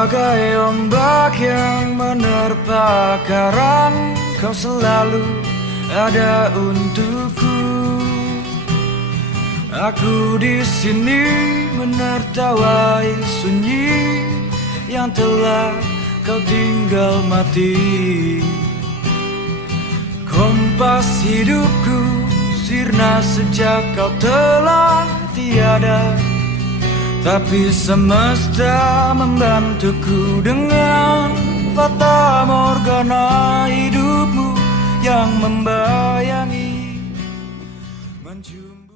Bagai ombak yang menerpa karang, kau selalu ada untukku. Aku di sini menertawai sunyi yang telah kau tinggal mati. Kompas hidupku sirna sejak kau telah tiada, tapi semesta membantuku dengan fata morgana hidupmu yang membayangi, mencium